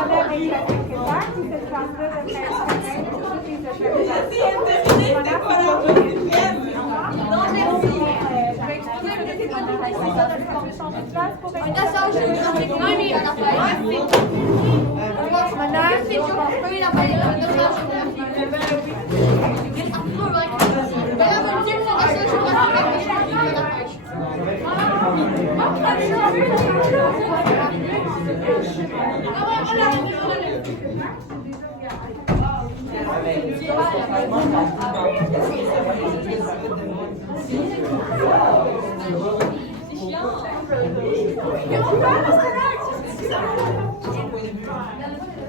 avait avec la secrétaire, puis cette classe-là devrait être correcte pour toutes les autorisations. Non, merci. Je vais expliquer que c'est pas tout ici, on peut changer de place pour être...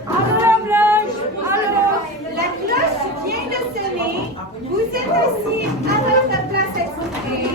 Alors, la cloche vient de sonner. Vous êtes assis à votre place exprès.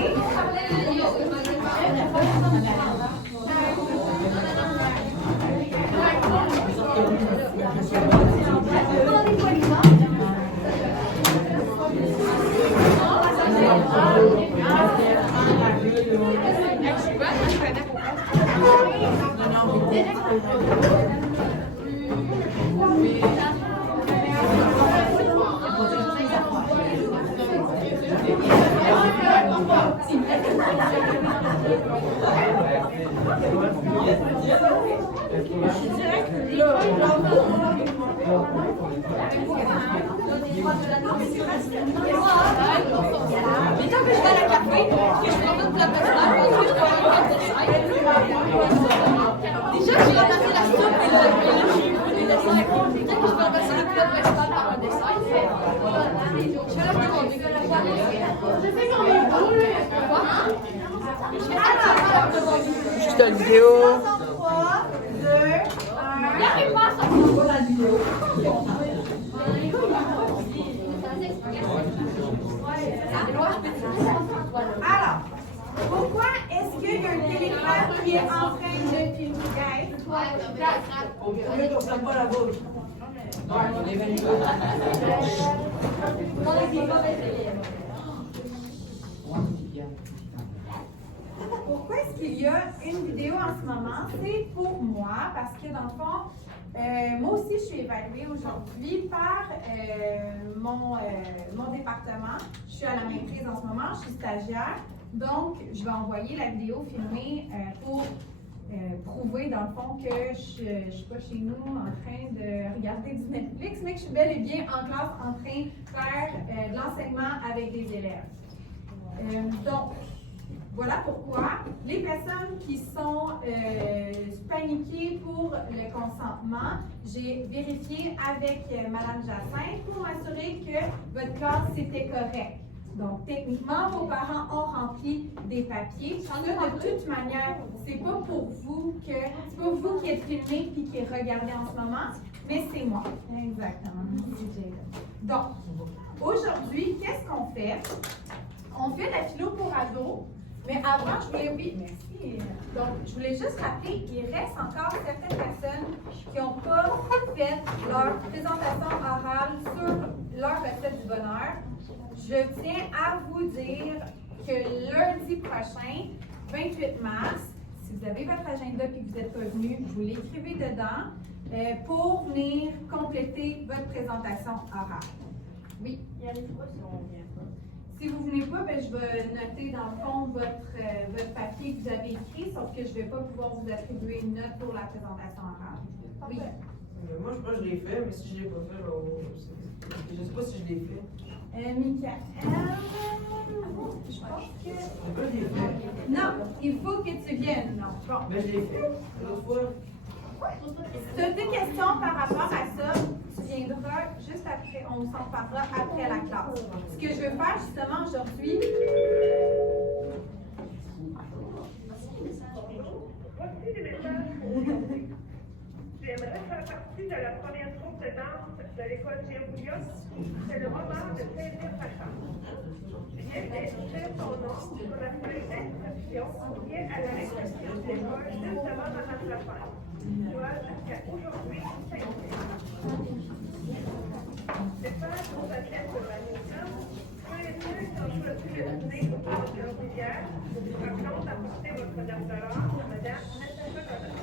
Je te le vidéo. 3, 2, 1. Alors, pourquoi est-ce qu'il y a un téléphone qui est en train de filmer, guys? Pourquoi est-ce qu'il y a une vidéo en ce moment? C'est pour moi, parce que dans le fond, moi aussi je suis évaluée aujourd'hui par mon département. Je suis à la maîtrise en ce moment, je suis stagiaire. Donc, je vais envoyer la vidéo filmée pour prouver dans le fond que je ne suis pas chez nous en train de regarder du Netflix, mais que je suis bel et bien en classe en train de faire de l'enseignement avec des élèves. Donc, voilà pourquoi les personnes qui sont paniquées pour le consentement, j'ai vérifié avec Mme Jacinthe pour m'assurer que votre classe c'était correct. Donc, techniquement, vos parents ont rempli des papiers. Ça, de toute manière, c'est pas pour vous que c'est pas vous qui êtes filmé puis qui regardez en ce moment, mais c'est moi. Exactement. Donc, aujourd'hui, qu'est-ce qu'on fait? On fait la philo pour ados. Mais avant, je voulais, oui, merci. Donc, je voulais juste rappeler qu'il reste encore certaines personnes qui n'ont pas fait leur présentation orale sur leur recette du bonheur. Je tiens à vous dire que lundi prochain, 28 mars, si vous avez votre agenda et que vous n'êtes pas venu, vous l'écrivez dedans pour venir compléter votre présentation orale. Oui? Il y a des fois si on ne vient pas. Si vous ne venez pas, ben, je vais noter dans le fond votre papier que vous avez écrit, sauf que je ne vais pas pouvoir vous attribuer une note pour la présentation orale. Oui. Moi, je crois que je l'ai fait, mais si je ne l'ai pas fait, je ne sais pas si je l'ai fait. Michael, je pense que... Je l'ai fait. Non, il faut que tu viennes. Non. Bon. Mais je l'ai fait l'autre fois. Si tu as des questions par rapport à ça, tu viendras juste après, on s'en parlera après la classe. Ce que je veux faire justement aujourd'hui. Voici les messages pour aujourd'hui. J'aimerais faire partie de la première troupe de danse de l'école Géoulios. C'est le moment de saisir sa chance. Viens d'inscrire ton nom sur la feuille d'inscription liée à la réception de l'école juste avant ma rattrapage. Tu as jusqu'à aujourd'hui 5 minutes. Message aux athlètes de la nation. Ceux et ceux qui ont choisi de dîner au bord de leur rivière, rappelons d'apporter votre garde-l'or à Madame Natacha Godin.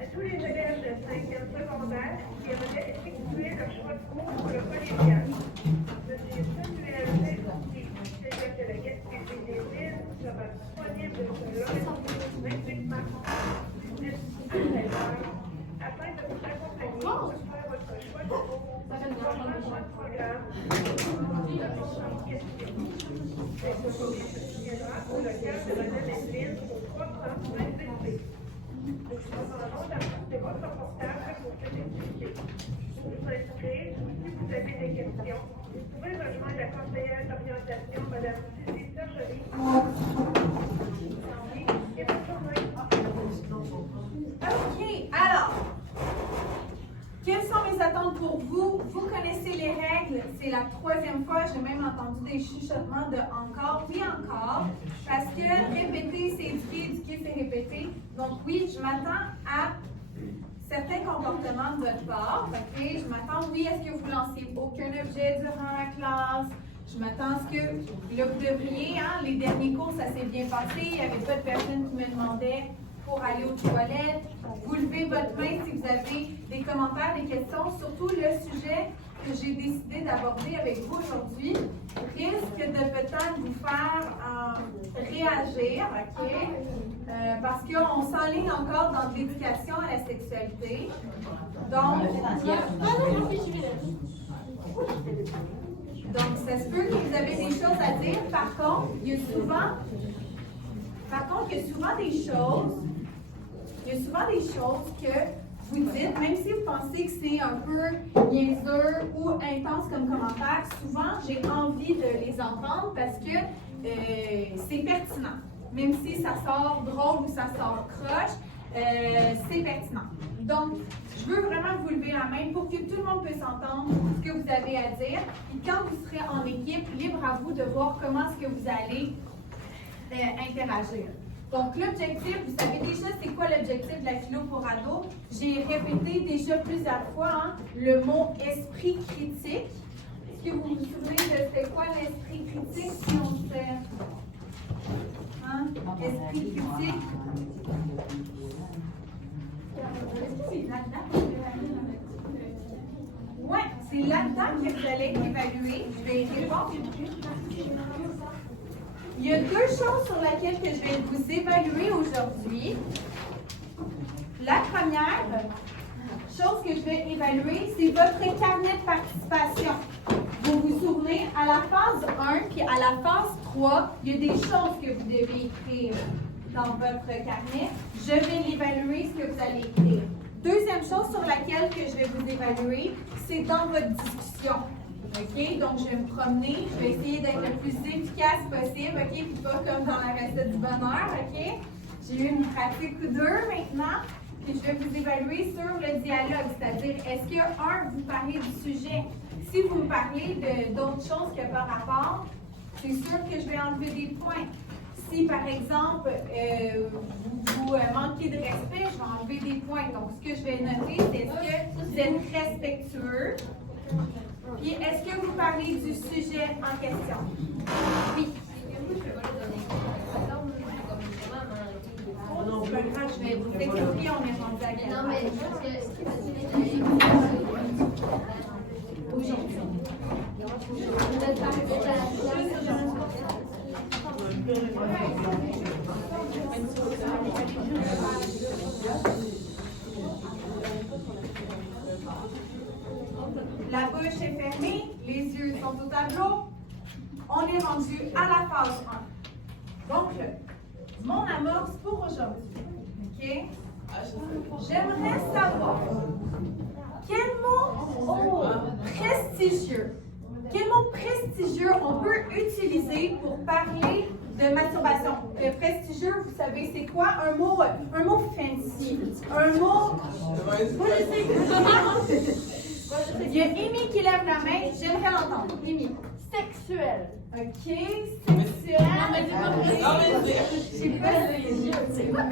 À tous les présentation, Mme Sylvie Sergerie. Et bonne journée. OK, alors, quelles sont mes attentes pour vous? Vous connaissez les règles, c'est la 3e fois, j'ai même entendu des chuchotements de encore, oui encore, parce que répéter, c'est éduquer, éduquer, c'est répéter. Donc oui, je m'attends à certains comportements de votre part, OK? Je m'attends, oui, à ce que vous lanciez aucun objet durant la classe. Je m'attends à ce que, là, vous devriez, hein, les derniers cours, ça s'est bien passé, il n'y avait pas de personne qui me demandait pour aller aux toilettes. Vous levez votre main si vous avez des commentaires, des questions, surtout le sujet que j'ai décidé d'aborder avec vous aujourd'hui risque de peut-être vous faire réagir, OK? Parce qu'on s'enligne encore dans l'éducation à la sexualité. Donc, ça se peut que vous avez des choses à dire. Par contre, il y a souvent des choses que vous dites, même si vous pensez que c'est un peu niaiseux ou intense comme commentaire, souvent, j'ai envie de les entendre parce que c'est pertinent. Même si ça sort drôle ou ça sort croche, c'est pertinent. Donc, je veux vraiment vous lever la main pour que tout le monde puisse entendre ce que vous avez à dire. Et quand vous serez en équipe, libre à vous de voir comment est-ce que vous allez interagir. Donc, l'objectif, vous savez déjà c'est quoi l'objectif de la philo pour ados. J'ai répété déjà plusieurs fois le mot esprit critique. Est-ce que vous vous souvenez de c'est quoi l'esprit critique si on fait esprit critique? Oui, c'est là-dedans que vous allez évaluer. Je vais y répondre. Il y a 2 choses sur lesquelles que je vais vous évaluer aujourd'hui. La première chose que je vais évaluer, c'est votre carnet de participation. Vous vous souvenez, à la phase 1 puis à la phase 3, il y a des choses que vous devez écrire dans votre carnet. Je vais l'évaluer, ce que vous allez écrire. Deuxième chose sur laquelle que je vais vous évaluer, c'est dans votre discussion. OK? Donc, je vais me promener. Je vais essayer d'être le plus efficace possible. OK? Puis pas comme dans la recette du bonheur. OK? J'ai eu une pratique ou 2 maintenant. Puis je vais vous évaluer sur le dialogue. C'est-à-dire, est-ce que, 1, vous parlez du sujet? Si vous me parlez d'autres choses que par rapport, c'est sûr que je vais enlever des points. Si, par exemple, vous manquez de respect, je vais enlever des points. Donc, ce que je vais noter, c'est est-ce que vous êtes respectueux? Puis, est-ce que vous parlez du sujet en question? Oui. Non, je vais vous expliquer, on est rendu à quel Non, mais parce que ce qui m'a dit, aujourd'hui. La bouche est fermée, les yeux sont au tableau. On est rendu à la phase 1. Donc, mon amorce pour aujourd'hui. OK? J'aimerais savoir quel mot prestigieux on peut utiliser pour parler de masturbation. Prestigieux, vous savez, c'est quoi? Un mot fancy. Un mot... Il y a Amy qui lève la main. J'aimerais l'entendre. Amy. Sexuel. OK. Sexuel. C'est pas sexuel.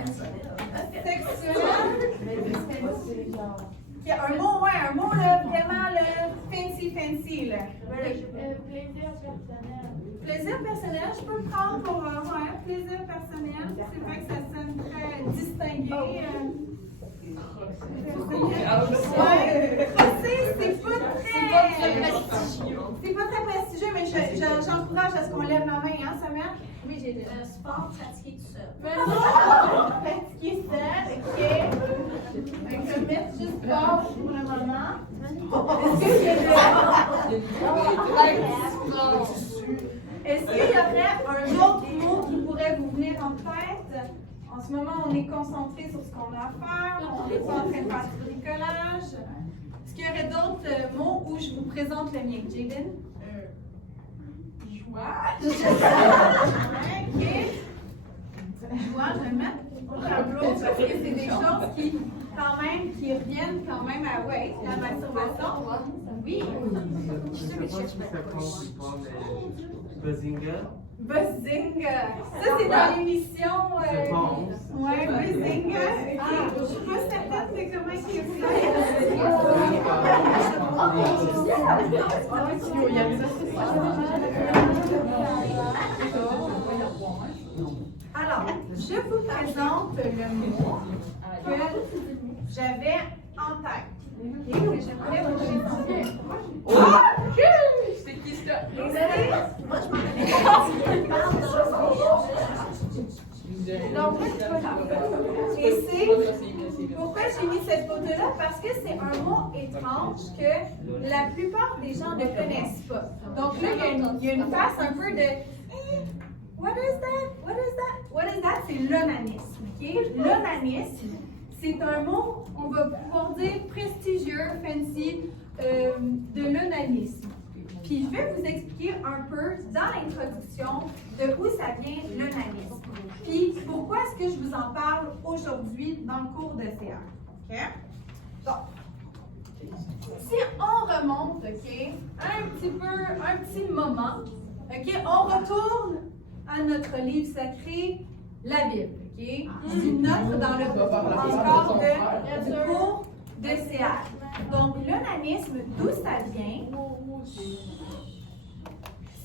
Un mot là, vraiment là, fancy là. Plaisir personnel. Plaisir personnel, je peux le prendre pour plaisir personnel. C'est vrai que ça sonne très distingué. C'est pas très prestigieux, mais j'encourage à ce qu'on lève la main, hein, Samuel? Oui, j'ai le sport pratiqué tout seul. Pratiquer seul, OK. Je vais mettre juste sport pour le moment. Est-ce qu'il y aurait un autre mot qui pourrait vous venir en tête? En ce moment, on est concentré sur ce qu'on a à faire. On n'est pas en train de faire du bricolage. Est-ce qu'il y aurait d'autres mots où je vous présente le mien? Jaden? OK. Moi, je vais le mettre au tableau parce que c'est des choses qui, quand même, qui reviennent quand même à, ouais, la masturbation. Oui. Buzzinga. Buzzinga. Ça, c'est dans l'émission. Je pense. Ouais, Buzzinga. OK. Je suis pas certaine de comment il Alors, je vous présente le mot que j'avais en tête. Et que j'aimerais vous présenter. C'est qui ça? Donc, et c'est pourquoi j'ai mis cette photo-là? Parce que c'est un mot étrange que la plupart des gens ne connaissent pas. Donc là, il y a une face un peu de What is that? What is that? What is that? C'est l'onanisme. Okay? L'onanisme, c'est un mot, on va pouvoir dire prestigieux, fancy, de l'onanisme. Puis je vais vous expliquer un peu dans l'introduction de où ça vient l'onanisme. Puis pourquoi est-ce que je vous en parle aujourd'hui dans le cours de CR. OK? Donc, si on remonte, OK, un petit moment, OK, on retourne à notre livre sacré, la Bible, OK? Une note dans le encore du cours de CR. Donc, l'onanisme, d'où ça vient?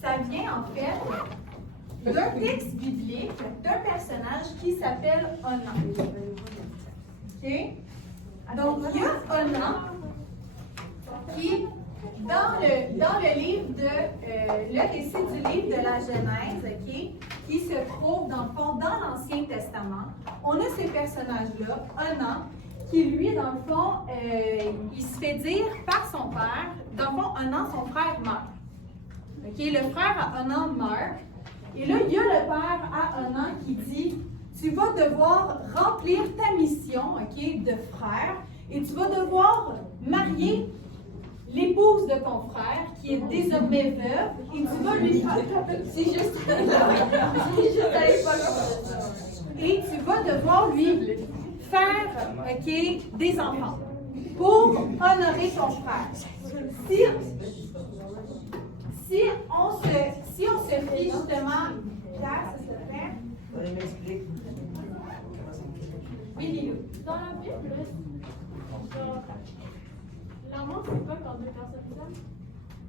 Ça vient en fait d'un texte biblique d'un personnage qui s'appelle Onan. OK? Donc, il y a Onan qui, dans le livre de, le récit du livre de la Genèse, OK, qui se trouve dans le fond dans l'Ancien Testament, on a ces personnages-là, Onan, qui lui, dans le fond, il se fait dire par son père, dans le fond, Onan, son frère meurt. OK, le frère à Onan meurt. Et là, il y a le père à Onan qui dit, tu vas devoir remplir ta mission, OK, de frère, et tu vas devoir marier l'épouse de ton frère, qui est désormais veuve, et tu vas lui faire... C'est juste à l'époque. Et tu vas devoir lui faire, OK, des enfants pour honorer ton frère. Si on se fie justement, Pierre, ça se fait. On m'explique. Oui, Lilo. Dans la Bible, l'amour, c'est pas quand deux personnes s'aiment.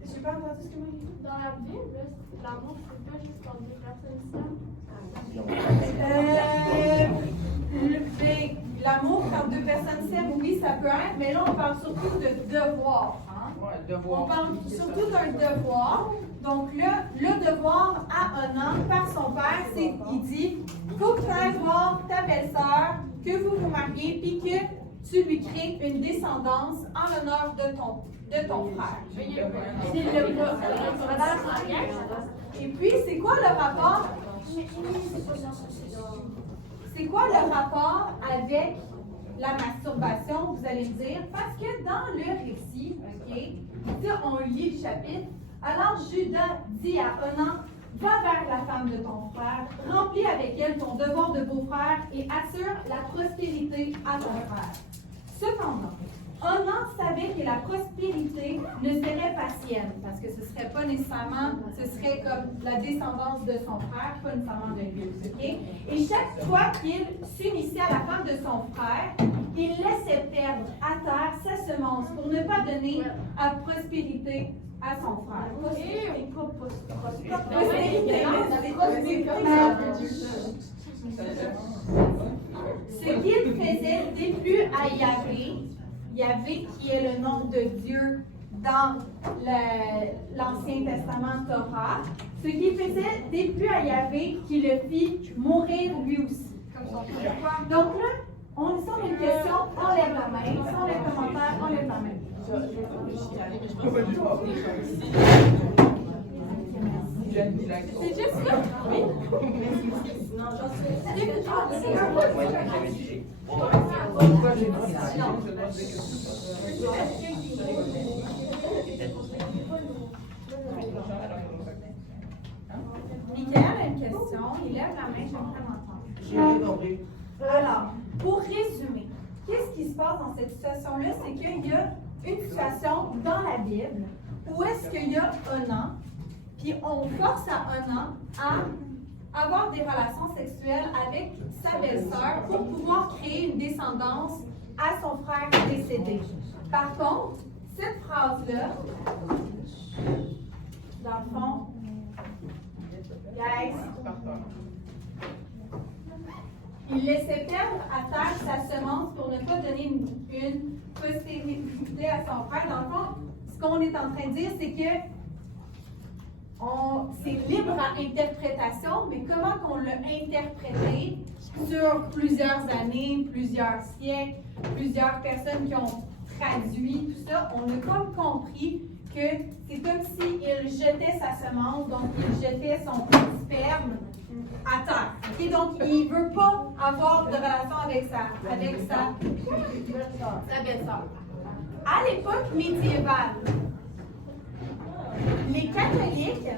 Je n'ai pas entendu ce que vous dites. Dans la Bible, l'amour, c'est pas juste quand deux personnes s'aiment. L'amour, quand deux personnes s'aiment, oui, ça peut être, mais là, on parle surtout de devoir. Hein? Ouais, devoir. On parle surtout d'un devoir. Donc là, le devoir à Onan par son père, c'est il dit faut que tu ailles voir ta belle-sœur, que vous vous mariez, puis que tu lui crées une descendance en l'honneur de ton frère. C'est le mariage. Et puis, c'est quoi le rapport? C'est quoi le rapport avec la masturbation, vous allez me dire? Parce que dans le récit, OK, si on lit le chapitre, alors Judas dit à Onan, va vers la femme de ton frère, remplis avec elle ton devoir de beau-frère et assure la prospérité à ton frère. Cependant, Onan savait que la prospérité ne serait pas sienne, parce que ce serait pas nécessairement, ce serait comme la descendance de son frère, pas nécessairement de lui. Okay? Et chaque fois qu'il s'unissait à la femme de son frère, il laissait perdre à terre sa semence pour ne pas donner à prospérité à son frère. Ce qu'il faisait déplut à Yahvé, qui est le nom de Dieu dans l'Ancien Testament Torah, ce qu'il faisait déplut à Yahvé, qui le fit mourir lui aussi. Donc là, on sent une question, on lève la main. On sent les commentaires, on lève la main. C'est juste ça? Oui. Michael a une question. Il lève la main, j'aimerais m'entendre. J'ai rien compris. Alors, pour résumer, qu'est-ce qui se passe dans cette situation-là? C'est qu'il y a une situation dans la Bible où est-ce qu'il y a Onan, puis on force à Onan à avoir des relations sexuelles avec sa belle-sœur pour pouvoir créer une descendance à son frère décédé. Par contre, cette phrase-là, dans le fond, guys, il laissait perdre à terre sa semence pour ne pas donner une postérité à son frère. Dans le fond, ce qu'on est en train de dire, c'est que c'est libre à interprétation, mais comment qu'on l'a interprété sur plusieurs années, plusieurs siècles, plusieurs personnes qui ont traduit tout ça, on a comme compris que c'est comme s'il jetait sa semence, donc il jetait son sperme à terre. Et donc, il ne veut pas avoir de relation avec sa belle-sœur. À l'époque médiévale, les catholiques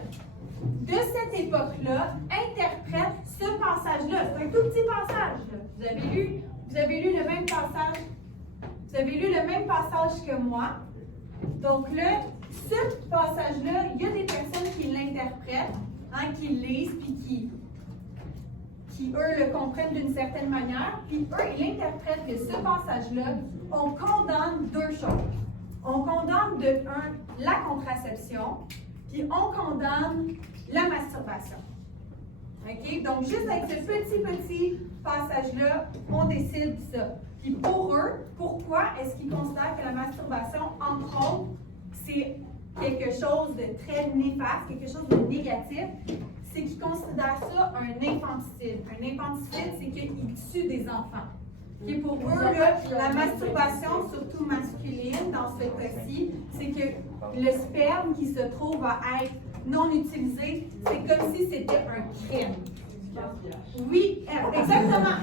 de cette époque-là interprètent ce passage-là. C'est un tout petit passage. Là. Vous avez lu le même passage. Vous avez lu le même passage que moi. Donc là, ce passage-là, il y a des personnes qui l'interprètent, qui le lisent, puis qui, eux, le comprennent d'une certaine manière. Puis eux, ils interprètent que ce passage-là, on condamne deux choses. On condamne la contraception, puis on condamne la masturbation. OK? Donc, juste avec ce petit passage-là, on décide ça. Puis pour eux, pourquoi est-ce qu'ils considèrent que la masturbation, entre autres, c'est quelque chose de très néfaste, quelque chose de négatif? C'est qu'ils considèrent ça un infanticide. Un infanticide, c'est qu'ils tuent des enfants. Et pour eux, là, la masturbation, surtout masculine, dans ce cas-ci, c'est que le sperme qui se trouve à être non utilisé, c'est comme si c'était un crime. Oui, exactement.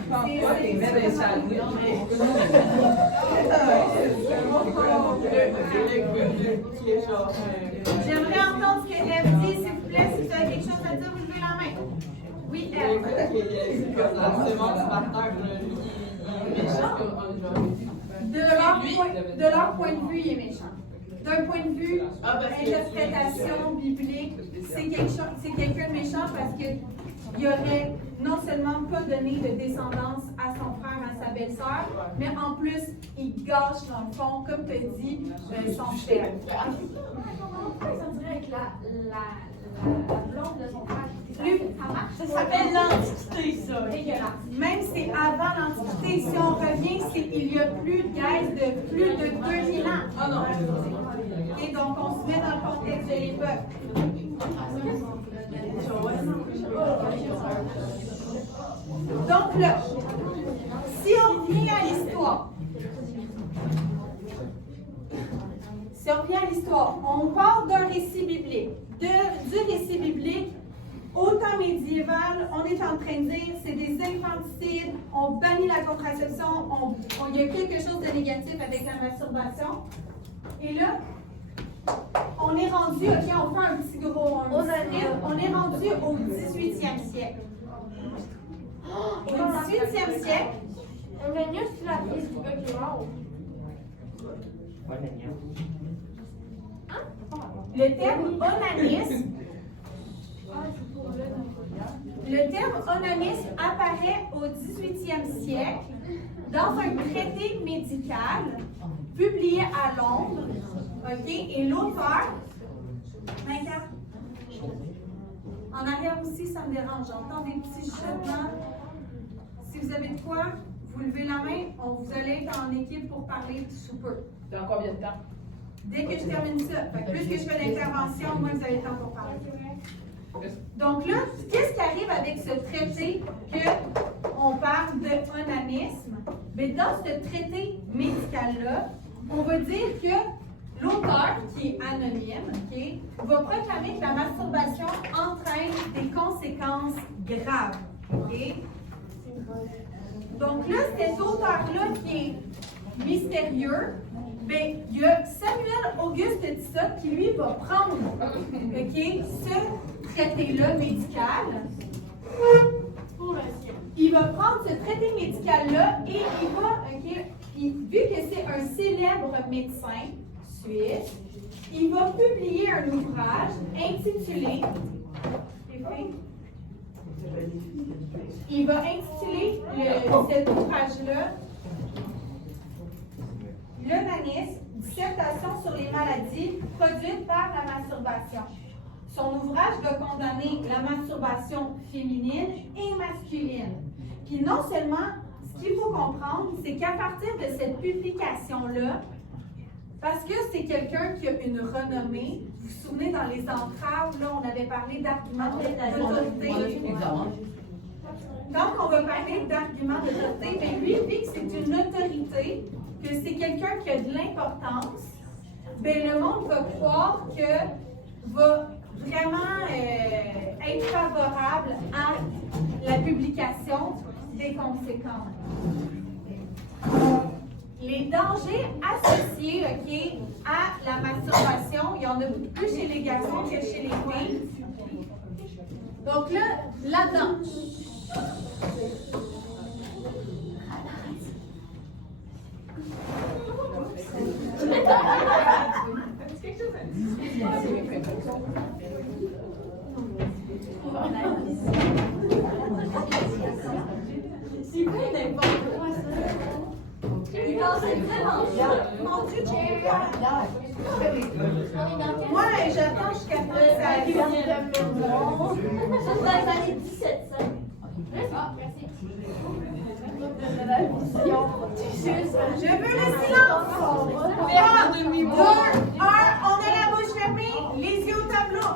J'aimerais entendre ce que Ève dit, s'il vous plaît. Si vous avez quelque chose à dire, vous levez la main. Oui, Ève. De leur point de vue, il est méchant. D'un point de vue interprétation biblique, c'est quelqu'un de méchant parce qu'il aurait non seulement pas donné de descendance à son frère, à sa belle-sœur, mais en plus, il gâche dans le fond, comme tu as dit, son frère. Ça dirait avec la blonde de son frère. Ça s'appelle l'Antiquité, ça. Même si c'est avant l'Antiquité, si on revient, c'est il y a plus de plus de 2000 ans. Ah non. Et donc, on se met dans le contexte de l'époque. Donc là, si on revient à l'histoire, on part d'un récit biblique. Du récit biblique, au temps médiéval, on est en train de dire c'est des infanticides, on bannit la contraception, il y a quelque chose de négatif avec la masturbation. Et là, on est rendu, OK, on fait un petit gros on est rendu au 18e siècle. Au 18e siècle, On est mieux sur la piste du gars qui est mort. le terme onanisme, apparaît au 18e siècle dans un traité médical publié à Londres. OK? Et l'auteur, en arrière aussi, ça me dérange. J'entends des petits chuchotements. Si vous avez de quoi, vous levez la main. Vous allez être en équipe pour parler sous peu. Dans combien de temps? Dès que je termine ça. Fait que plus que je fais l'intervention, moins vous avez le temps pour parler. Donc là, qu'est-ce qui arrive avec ce traité qu'on parle de onanisme? Bien, dans ce traité médical-là, on va dire que l'auteur, qui est anonyme, okay, va proclamer que la masturbation entraîne des conséquences graves. Okay? Donc là, cet auteur-là qui est mystérieux, bien, il y a Samuel Auguste Tissot qui, lui, va prendre ce traité-là médical, il va prendre ce traité médical-là et il va, vu que c'est un célèbre médecin suisse, il va publier un ouvrage intitulé, il va intituler cet ouvrage-là L'onanisme, dissertation sur les maladies produites par la masturbation. Son ouvrage va condamner la masturbation féminine et masculine. Puis non seulement, ce qu'il faut comprendre, c'est qu'à partir de cette publication-là, parce que c'est quelqu'un qui a une renommée, vous vous souvenez dans les entraves, là, on avait parlé d'arguments d'autorité. Donc, on va parler d'arguments d'autorité, mais lui, vu que c'est une autorité, que c'est quelqu'un qui a de l'importance, bien, le monde va croire que va vraiment être favorable à la publication des conséquences. Les dangers associés à la masturbation, il y en a beaucoup plus chez les garçons que chez les filles. Donc là-dedans, C'est quoi n'importe quoi ça? C'est vraiment mon Dieu, moi, j'attends jusqu'à ce que ça arrive. C'est dans les années 1700. Ah, merci. Je veux le silence. 3, 2, 1, on a la bouche fermée, les yeux au tableau.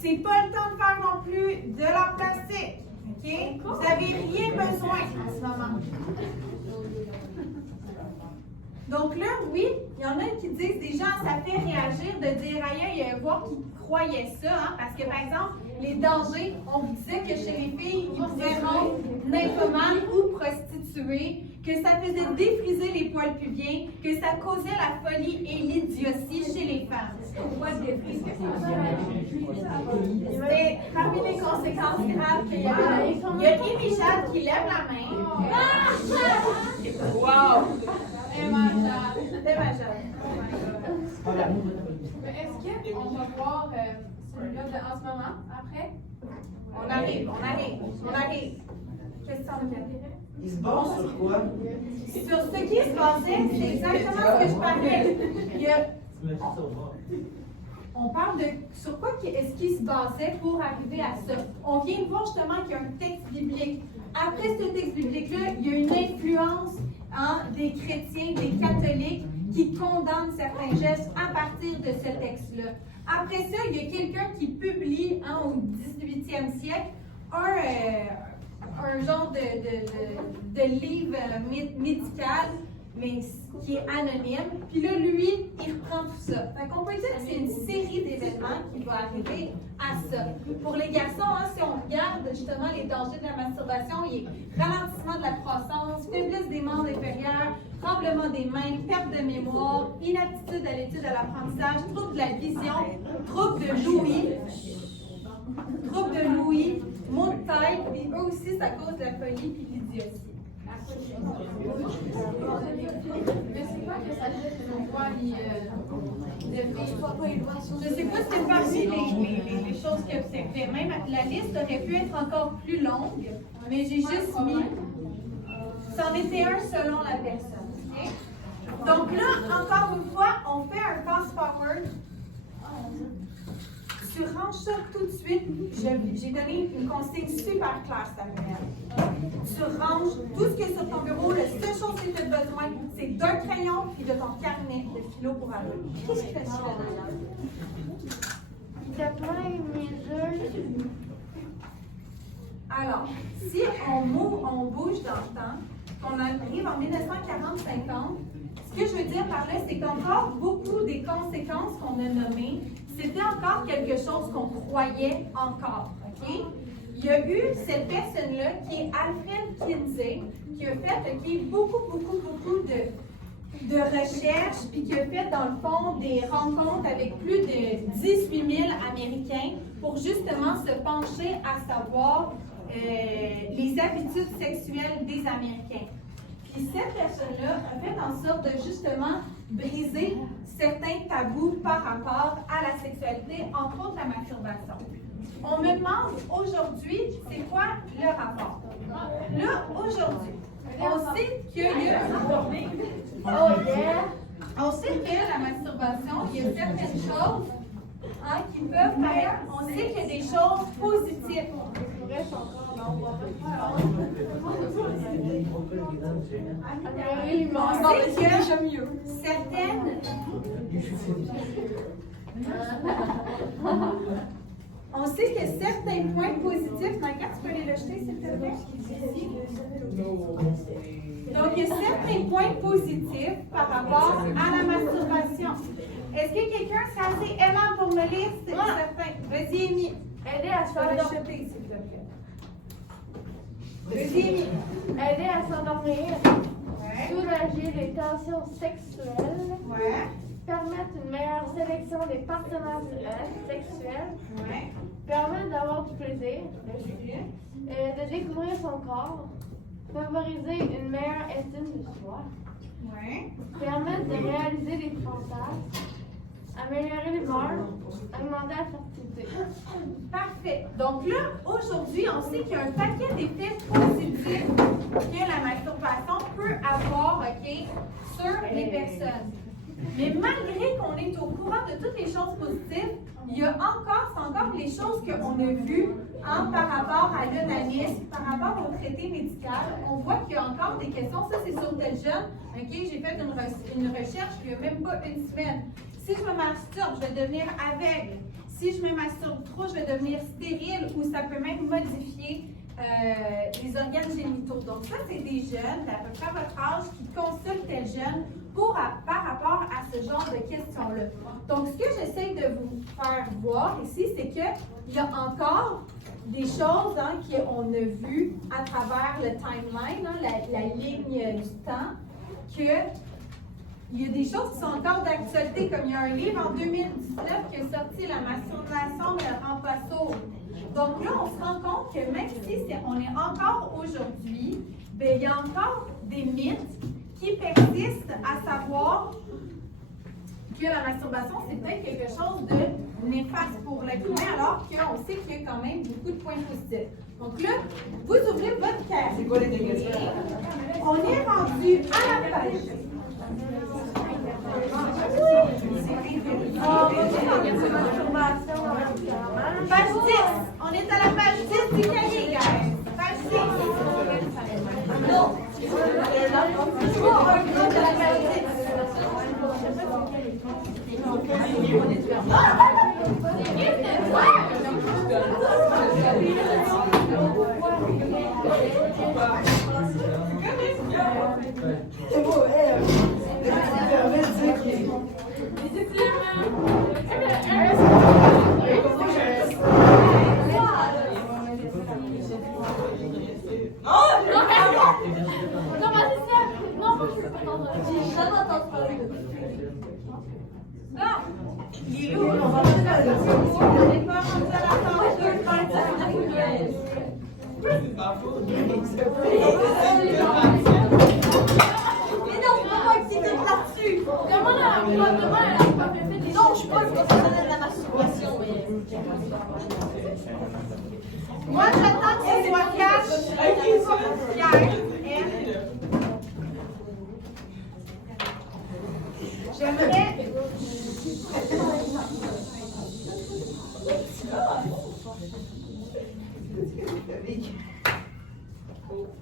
C'est pas le temps de faire non plus de l'art plastique. OK? Vous n'avez rien besoin en ce moment. Donc là, oui, il y en a qui disent déjà, ça fait réagir de dire aïe, voir qui croyaient ça, hein, parce que par exemple, les dangers, on vous disait que chez les filles, ils pouvaient être nymphomanes ou prostituées, que ça faisait défriser les poils pubiens, que ça causait la folie et l'idiotie chez les femmes. C'est parmi les conséquences graves qu'il y a. Il y a Amy Jade qui lève la main. Wow! C'est ma Jade. Est-ce qu'on va voir celui-là en ce moment, après? On arrive. Question de Il se base sur quoi? Sur ce qui se passait, c'est exactement ce que je parlais. On parle de sur quoi est-ce qu'il se basait pour arriver à ça. On vient de voir justement qu'il y a un texte biblique. Après ce texte biblique-là, il y a une influence des chrétiens, des catholiques qui condamnent certains gestes à partir de ce texte-là. Après ça, il y a quelqu'un qui publie au 18e siècle un genre de livre médical, mais qui est anonyme. Puis là, lui, il reprend tout ça. Fait qu'on peut dire que c'est une série d'événements qui va arriver à ça. Pour les garçons, si on regarde justement les dangers de la masturbation, il y a ralentissement de la croissance, faiblesse des membres inférieurs, tremblement des mains, perte de mémoire, inaptitude à l'étude de l'apprentissage, trouble de la vision, trouble de l'ouïe, maux de tête, puis eux aussi, ça cause la folie puis l'idiotie. Mais c'est quoi que ça fait que l'on voit les Je sais pas si c'est parmi les choses que c'est fait. Même la liste aurait pu être encore plus longue, mais j'ai juste mis. C'en était un selon la personne. Okay? Donc là, encore une fois, on fait un fast-forward. Tu ranges ça tout de suite. J'ai donné une consigne super claire cette semaine. Tu ranges tout ce qui est sur ton bureau. La seule chose que tu as besoin, c'est d'un crayon et de ton carnet de philo pour aller. Qu'est-ce que tu fais d'ailleurs? Alors, si on bouge dans le temps, qu'on arrive en 1940-50, ce que je veux dire par là, c'est qu'encore beaucoup des conséquences qu'on a nommées, c'était encore quelque chose qu'on croyait encore. Okay? Il y a eu cette personne-là qui est Alfred Kinsey, qui a fait beaucoup de de recherche, puis qui a fait, dans le fond, des rencontres avec plus de 18 000 Américains pour justement se pencher à savoir les habitudes sexuelles des Américains. Puis cette personne-là a fait en sorte de justement briser certains tabous par rapport à la sexualité, entre autres la masturbation. On me demande aujourd'hui, c'est quoi le rapport? Là, aujourd'hui, on sait qu'il y a... On sait que la masturbation, il y a certaines choses qui peuvent faire... On sait qu'il y a des choses positives. On sait que certains points positifs, Micah, tu peux aller le jeter, s'il te plaît? Donc, il y a certains points positifs par rapport à la masturbation. Est-ce que quelqu'un s'est assez aimant pour me lire? C'est certain. Vas-y, Amy. Aider à Tu peux le jeter, s'il te plaît. Vas-y, Amy. Aider à s'endormir. Ouais. Soulager les tensions sexuelles. Ouais. Permettre une meilleure sélection des partenaires sexuels. Ouais. Permettre d'avoir du plaisir. De découvrir son corps. Favoriser une meilleure estime de soi. Ouais. Permettre de réaliser des fantasmes. Améliorer l'humeur. Augmenter la fertilité. Parfait. Donc là, aujourd'hui, on sait qu'il y a un paquet d'effets positifs que la masturbation peut avoir, OK, sur les personnes. Mais malgré qu'on est au courant de toutes les choses positives, il y a encore les choses qu'on a vues par rapport à l'onanisme, par rapport au traité médical. On voit qu'il y a encore des questions. Ça, c'est sur tel jeune. OK, j'ai fait une recherche il n'y a même pas une semaine. Si je me masturbe, je vais devenir aveugle. Si je me masturbe trop, je vais devenir stérile ou ça peut même modifier les organes génitaux. Donc ça, c'est des jeunes d'à peu près votre âge qui consultent tel jeune par rapport à ce genre de questions-là. Donc, ce que j'essaie de vous faire voir ici, c'est qu'il y a encore des choses qu'on a vues à travers le timeline, la ligne du temps, qu'il y a des choses qui sont encore d'actualité, comme il y a un livre en 2019 qui est sorti, La masturbation ne rend pas sourd. Donc là, on se rend compte que même si on est encore aujourd'hui, il y a encore des mythes qui persistent, à savoir que la masturbation, c'est peut-être quelque chose de néfaste pour l'être humain, alors qu'on sait qu'il y a quand même beaucoup de points positifs. Donc là, vous ouvrez votre carte. C'est quoi les dégâts? On est rendu à la page. Page 10. On est à la page 10 du cahier, guys. Page 10. Non. Lilou, on va pas faire le tour. On n'est pas rendu à la page 2, mais non, je peux pas exciter là-dessus. Comment elle a pas fait des Non, je suis pas le professionnel de la masturbation, mais... Moi, j'attends que ce soit cash. J'aimerais...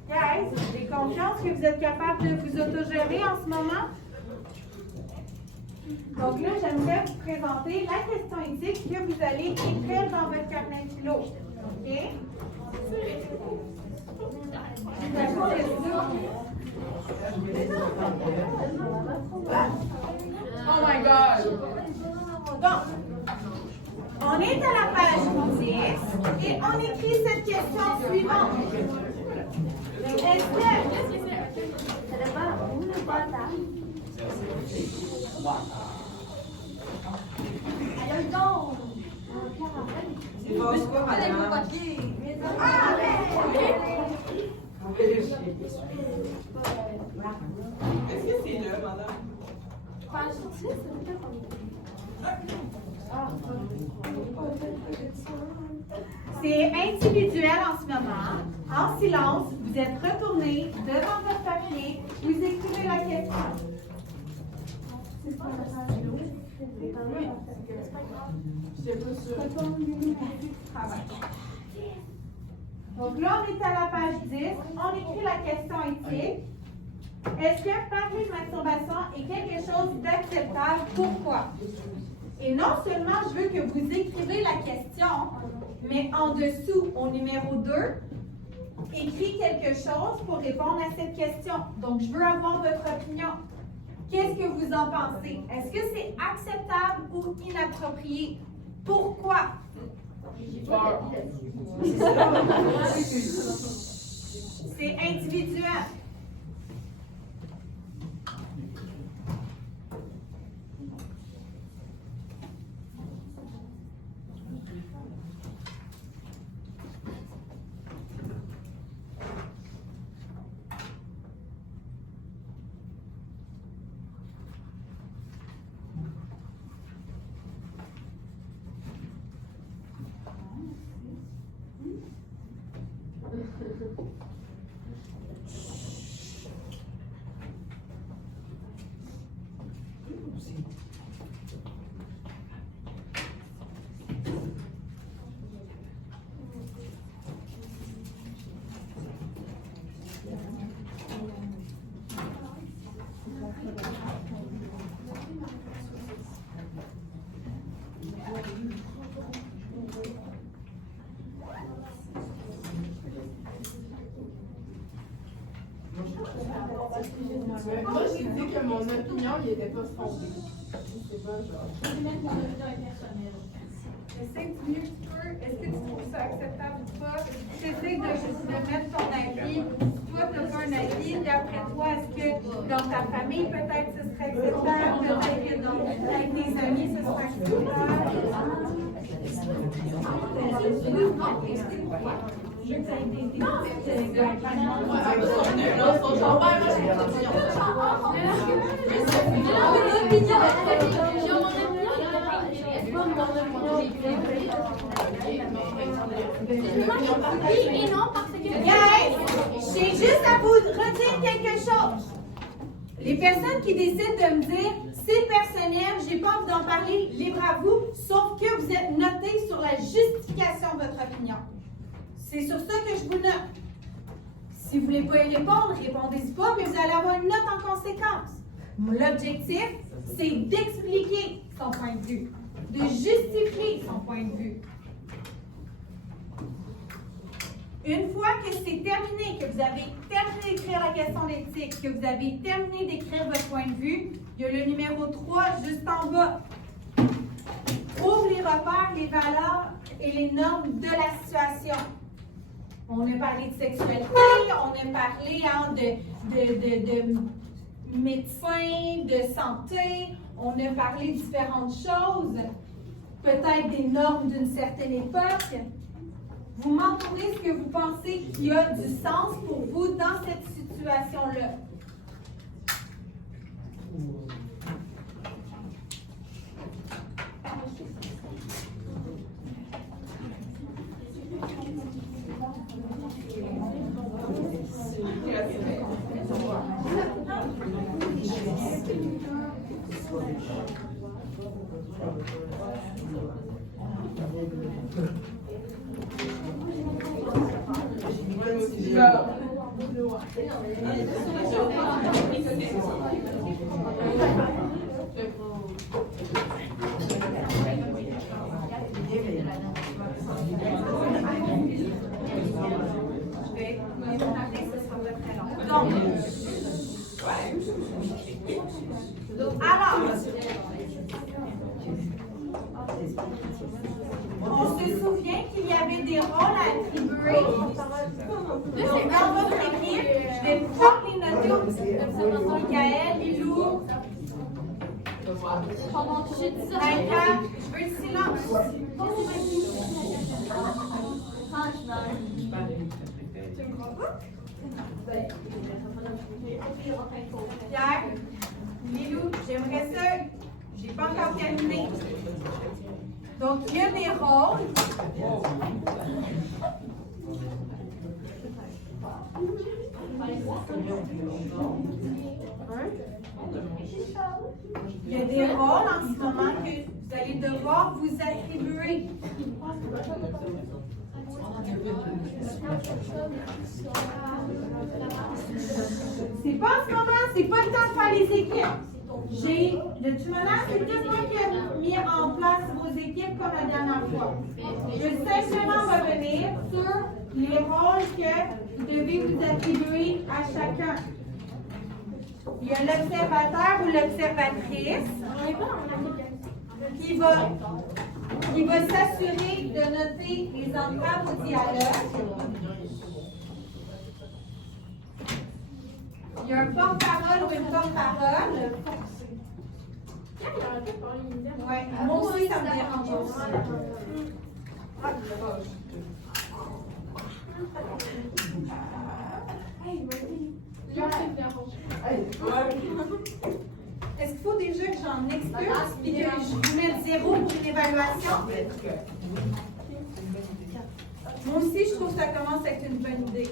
Guys, j'ai confiance que vous êtes capable de vous autogérer en ce moment. Donc là, j'aimerais vous présenter la question éthique que vous allez écrire dans votre carnet de philo. OK? Oh my God! Bon, on est à la page 10 et on écrit cette question suivante. Est-ce que... Allez, donc! C'est pas quoi, madame? Vous vérifiez. Est-ce que c'est là, madame? Page 10, c'est peut-être C'est individuel en ce moment. En silence, vous êtes retourné devant votre papier, vous écrivez la question. Donc là, on est à la page 10, on écrit la question éthique. Est-ce que parler de masturbation est quelque chose d'acceptable? Pourquoi? Et non seulement je veux que vous écrivez la question, mais en dessous, au numéro 2, écris quelque chose pour répondre à cette question. Donc, je veux avoir votre opinion. Qu'est-ce que vous en pensez? Est-ce que c'est acceptable ou inapproprié? Pourquoi? C'est individuel. Moi, j'ai dit que mon opinion, il n'était pas fondée. C'est pas genre. Essaye du mieux que tu peux. Est-ce que tu trouves ça acceptable ou pas? Essaye de mettre ton avis. Toi, tu n'as pas un avis. D'après toi, est-ce que dans ta famille, peut-être, ce serait acceptable? Peut-être que avec tes amis, ce serait acceptable? Je veux que ça ait des Guys, j'ai juste à vous redire quelque chose. Les personnes qui décident de me dire c'est personnel, j'ai pas envie d'en parler, libre à vous, sauf que vous êtes noté sur la justification de votre opinion. C'est sur ça que je vous note. Si vous ne voulez pas y répondre, répondez-y pas, mais vous allez avoir une note en conséquence. L'objectif, c'est d'expliquer son point de vue, de justifier son point de vue. Une fois que c'est terminé, que vous avez terminé d'écrire la question d'éthique, que vous avez terminé d'écrire votre point de vue, il y a le numéro 3 juste en bas. Trouve les repères, les valeurs et les normes de la situation. On a parlé de sexualité, on a parlé de médecins, de santé, on a parlé de différentes choses, peut-être des normes d'une certaine époque. Vous m'entendez ce que vous pensez qui a du sens pour vous dans cette situation-là. Alors, on se souvient qu'il y avait des rôles à attribuer. Donc, dans votre équipe, je vais pouvoir les noter. Michael, Lilou, J'ai dit ça. 24, je veux du silence. Tu me crois pas? Pierre, Lilou, j'aimerais ça. J'ai pas encore terminé. Donc, il y a des rôles. Il y a des rôles en ce moment que vous allez devoir vous attribuer. C'est pas en ce moment, c'est pas le temps de faire les équipes. Le tumonage, c'est tout moi qui ai mis en place vos équipes comme la dernière fois. Je vais simplement revenir sur les rôles que vous devez vous attribuer à chacun. Il y a l'observateur ou l'observatrice qui va s'assurer de noter les entraves au dialogue. Il y a un porte-parole ou une porte-parole. Ouais, moi aussi, ça me dérange. Est-ce qu'il faut déjà que j'en expulse et que je vous mette 0 pour une évaluation? Moi aussi, je trouve que ça commence à être une bonne idée.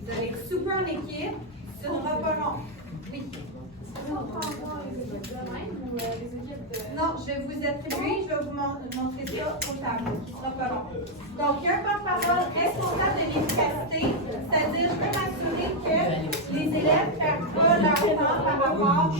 Vous allez souper en équipe, ce ne sera pas long. Oui. Non, je vais vous attribuer, je vais vous montrer ça au tableau. Ce sera pas long. Donc, il y a un porte-parole responsable de l'efficacité, c'est-à-dire je veux m'assurer que les élèves ne perdent pas leur temps par rapport.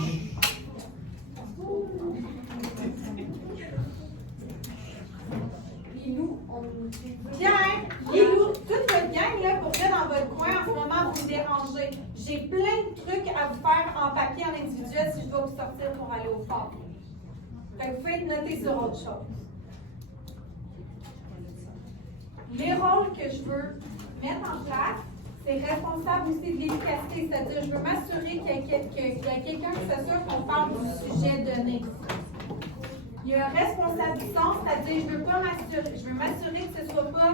Pierre, Lilou, toute votre gang, là, pour vrai, dans votre coin, en ce moment, vous me dérangez. J'ai plein de trucs à vous faire en papier, en individuel, si je dois vous sortir pour aller au fort. Fait que vous pouvez être noté sur autre chose. Les rôles que je veux mettre en place, c'est responsable aussi de l'efficacité, c'est-à-dire je veux m'assurer qu'il y a quelqu'un qui s'assure qu'on parle du sujet donné. Il y a un responsable du son, c'est-à-dire je veux m'assurer que ce ne soit pas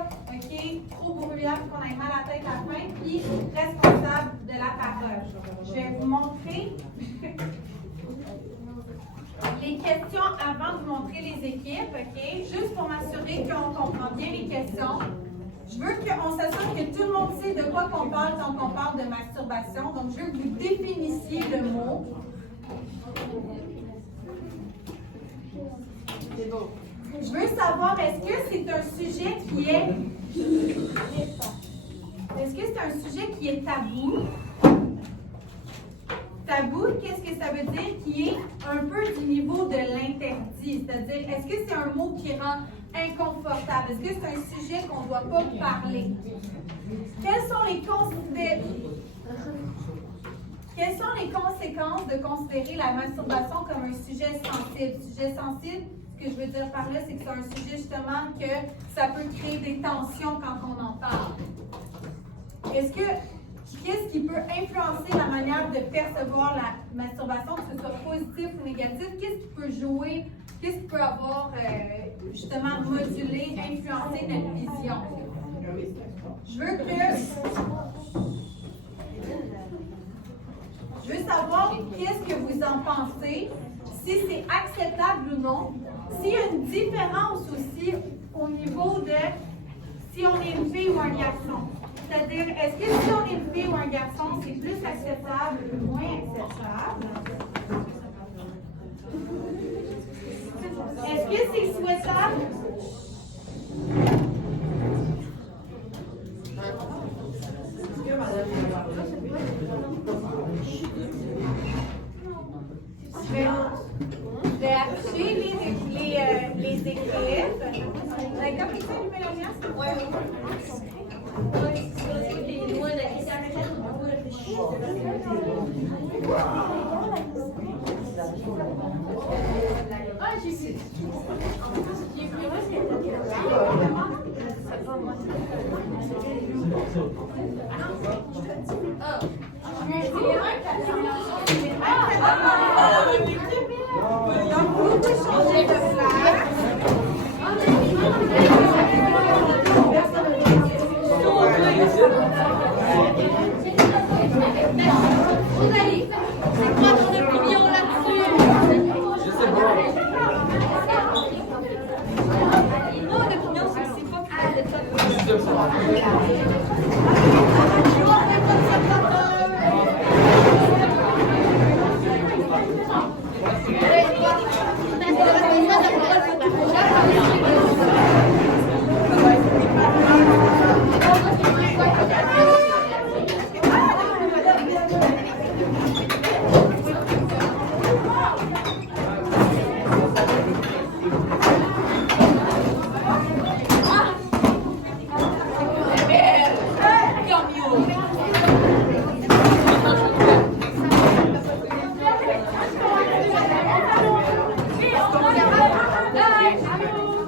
trop bruyant pour qu'on ait mal à la tête à la fin, puis responsable de la parole. Je vais vous montrer les questions avant de vous montrer les équipes, juste pour m'assurer qu'on comprend bien les questions. Je veux qu'on s'assure que tout le monde sait de quoi qu'on parle quand on parle de masturbation. Donc, je veux que vous définissiez le mot. Je veux savoir, est-ce que c'est un sujet qui est... Est-ce que c'est un sujet qui est tabou? Tabou, qu'est-ce que ça veut dire? Qui est un peu du niveau de l'interdit. C'est-à-dire, est-ce que c'est un mot qui rend inconfortable? Est-ce que c'est un sujet qu'on ne doit pas parler? Quelles sont les conséquences de considérer la masturbation comme un sujet sensible? Sujet sensible, ce que je veux dire par là, c'est que c'est un sujet justement que ça peut créer des tensions quand on en parle. Qu'est-ce qui peut influencer la manière de percevoir la masturbation, que ce soit positif ou négatif? Qu'est-ce qui peut jouer? Qu'est-ce qui peut avoir justement modulé, influencé notre vision? Je veux savoir qu'est-ce que vous en pensez, si c'est acceptable ou non, s'il y a une différence aussi au niveau de si on est une fille ou un garçon. C'est-à-dire, est-ce que si on est une fille ou un garçon, c'est plus acceptable ou moins acceptable? Est-ce que c'est souhaitable? Je vais afficher les équipes. Vous avez compris ça, les mélodiens? Oui. Ah, j'ai vu. J'ai vu. Ah! Rosalie, c'est quoi ton opinion là-dessus? Je sais pas. Mon opinion, c'est que c'est pas clair de ça. Plus de fois.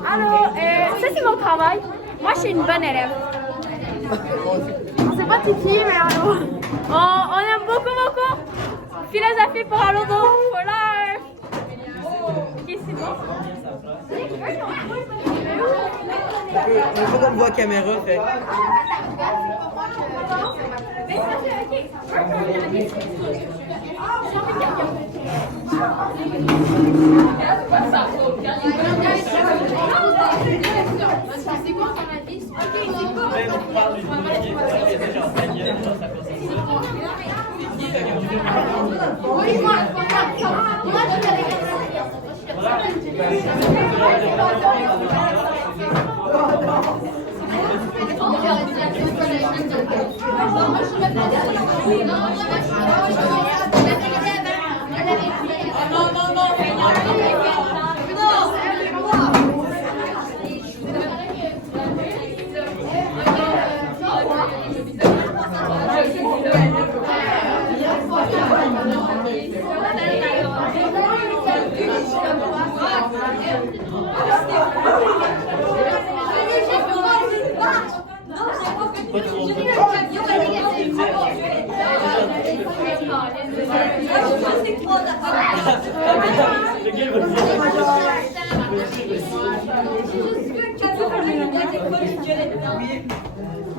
Allô, ça c'est mon travail. Moi je suis une bonne élève. On sait pas Titi, mais allô. On aime beaucoup mon cours. Philosophie pour un lot d'eau. Voilà. Ok, c'est bon. On veut qu'on voit caméra, fait. C'est quoi ton avis? Oui, moi,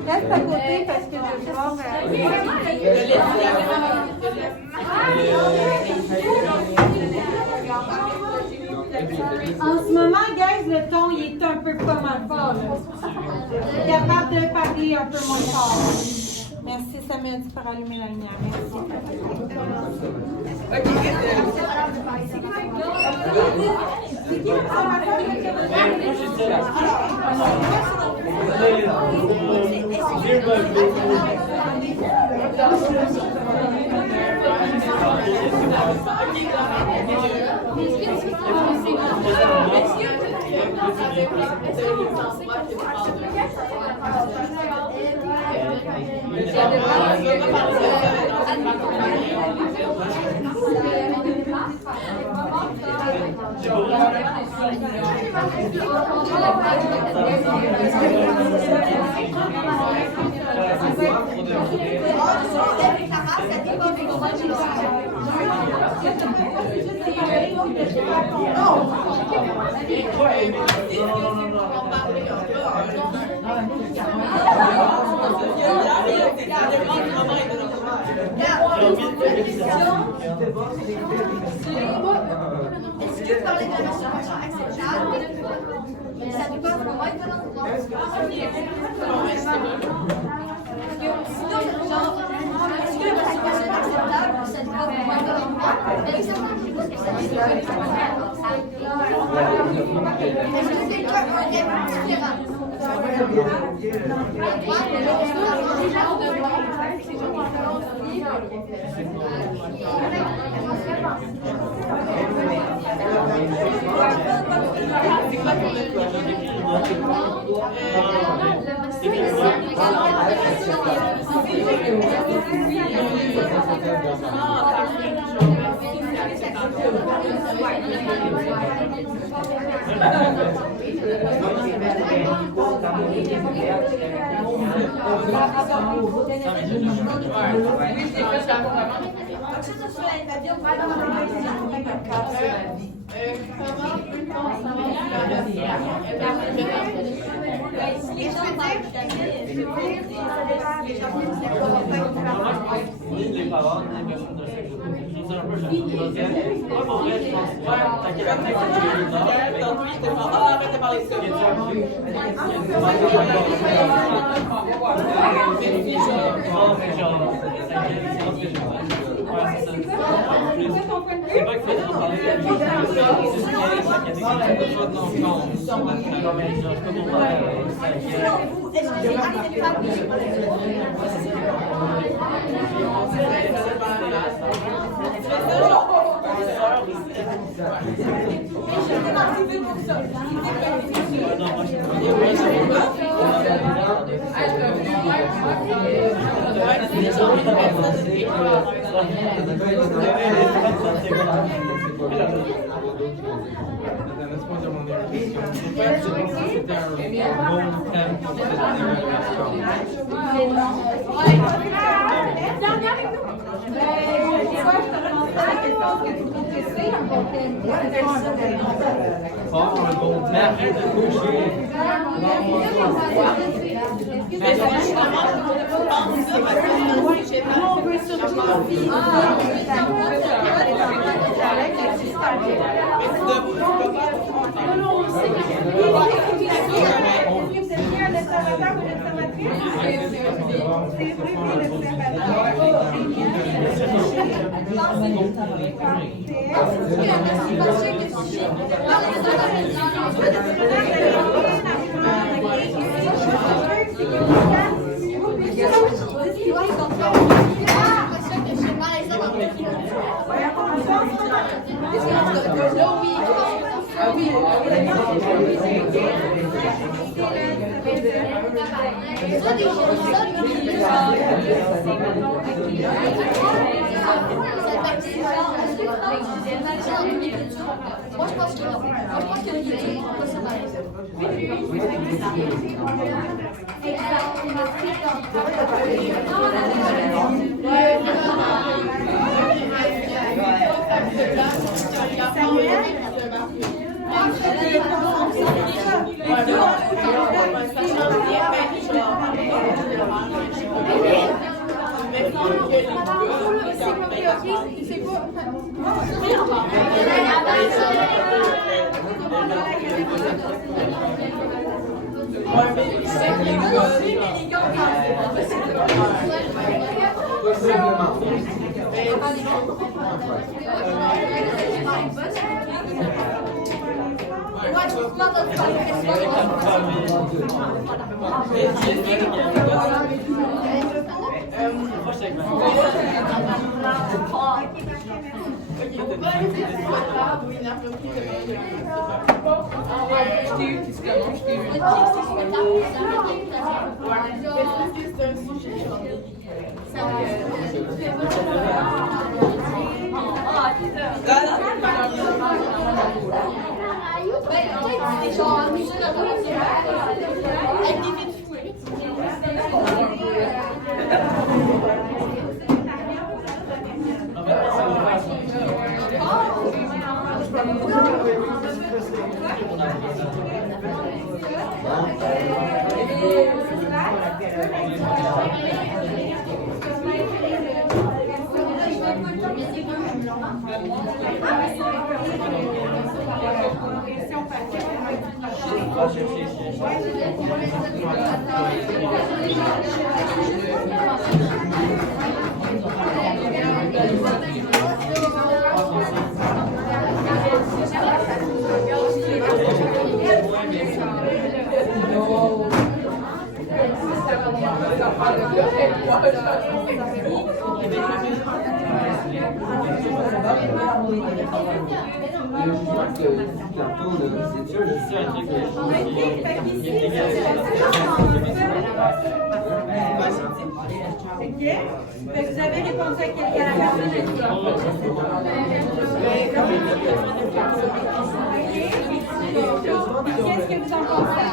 Reste à côté parce que je vais voir. En ce moment, guys, le ton il est un peu pas mal fort. Je suis capable de parler un peu moins fort. Merci Samuel, tu peux rallumer la lumière. C'est qui le Est-ce que parler de la masturbation acceptable, ça nous cause pour moi être dans le droit? Sinon, genre, est-ce que la masturbation est acceptable, ça nous cause pour moi être dans le droit? Mais exactement, je pense que ça nous cause pour moi être dans le droit. Est-ce que c'est quoi un thème différent? Les parents, les personnes de Moi, je pense que non. Moi, je pense que l'idée, ça va Vous avez répondu à quelqu'un à la Qu'est-ce que vous en pensez?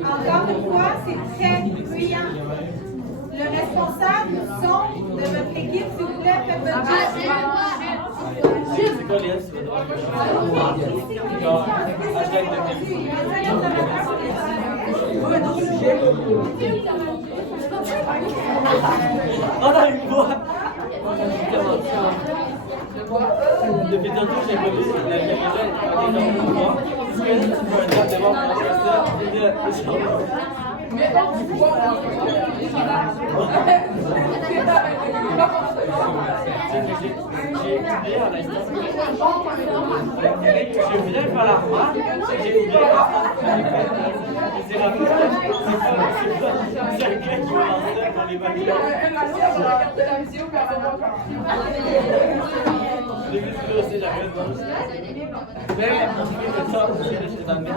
Encore une fois, c'est très bruyant. Le responsable du son de votre équipe, s'il vous plaît, faites votre job. quoi les F, c'est vraiment genre, hashtag on a une voix. Depuis tantôt, j'ai pas vu la caméra est dans le pouvoir. Est-ce que tu peux un job devant pour faire ça? Mais on voit j'ai oublié à l'instant. Je voulais faire la remarque, j'ai oublié c'est la première c'est un gars qui pensait dans les vagues. la vidéo quand J'ai vu ce que c'est la réponse. Mais le temps, c'est dans le même.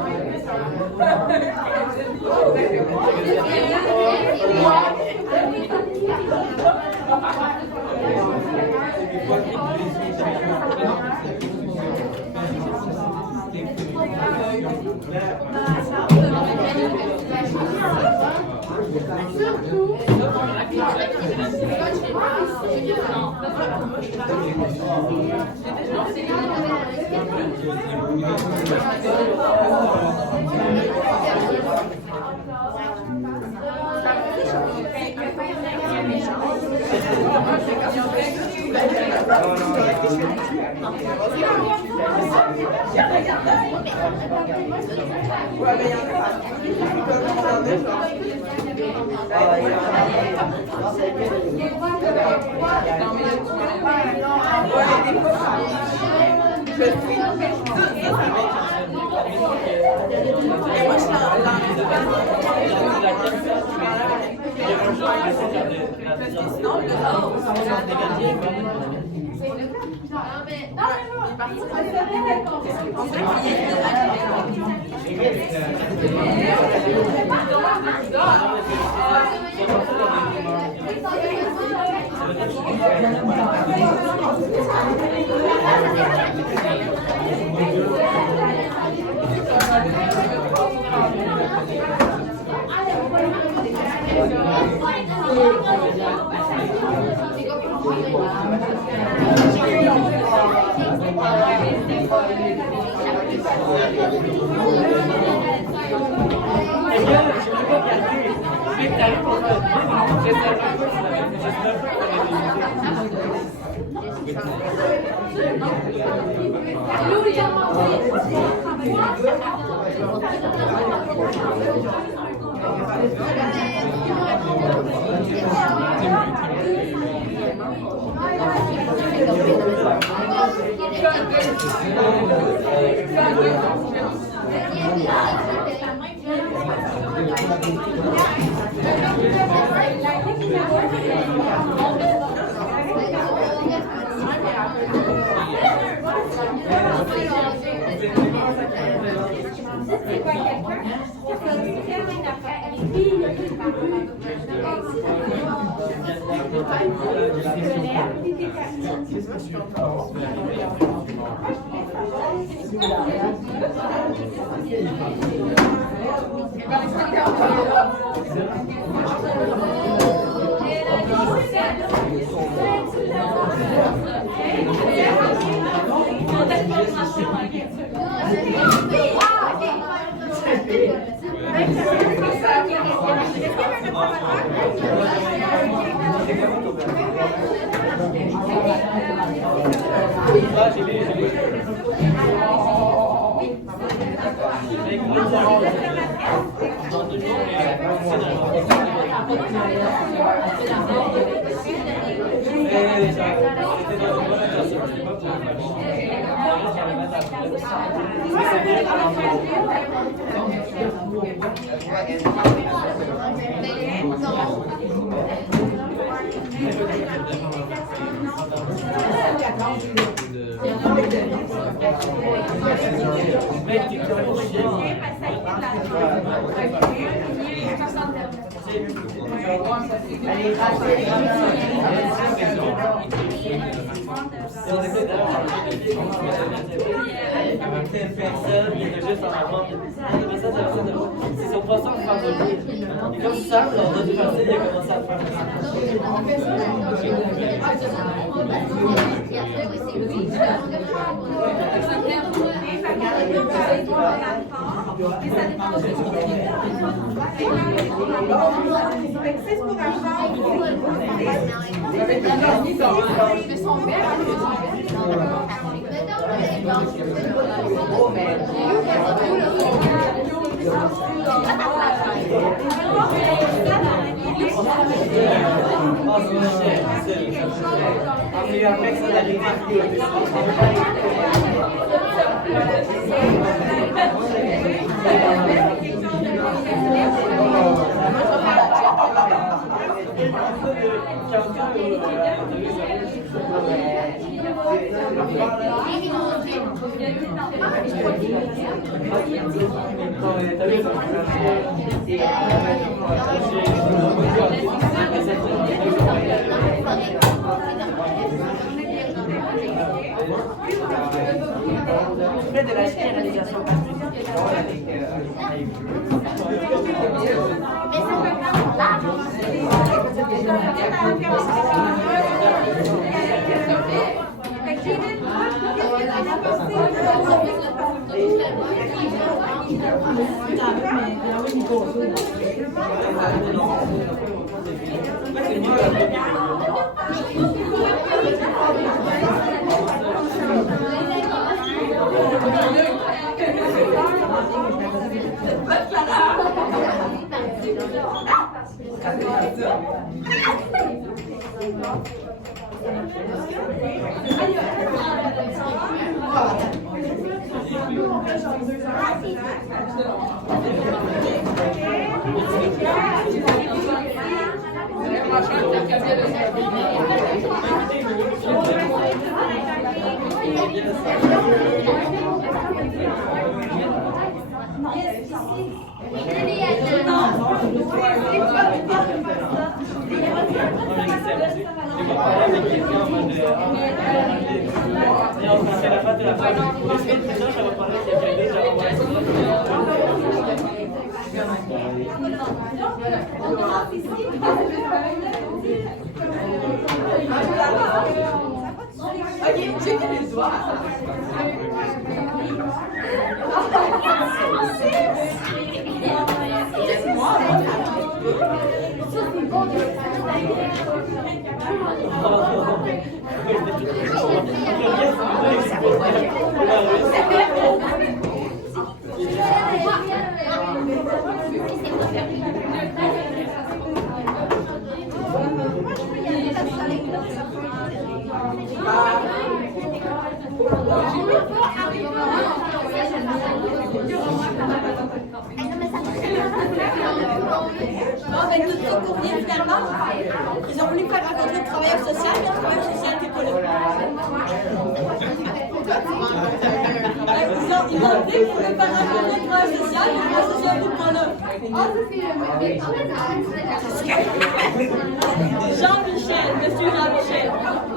Et après aussi, Près de la généralisation Non, mais tout pour dire finalement, ils ont voulu faire rencontrer le travailleur social, mais le travailleur social n'était pas là. Ils ont dit qu'on voulait faire rencontrer le travailleur social, mais le travailleur social n'était pas là. Jean-Michel, monsieur Jean-Michel.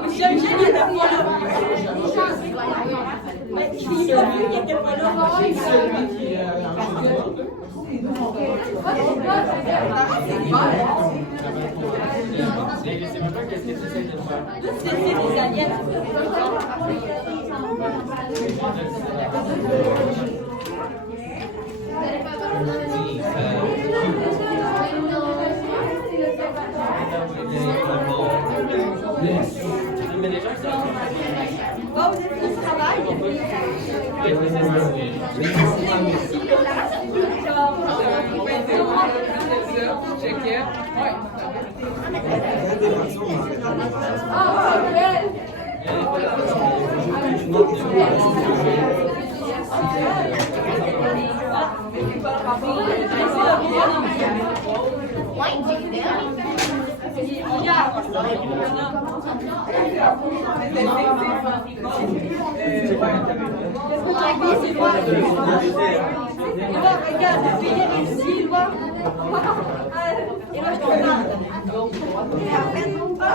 Monsieur Michel n'était pas là. Mais il a vu qu'il n'était pas là. C'est des aliens. Bon, vous êtes au travail?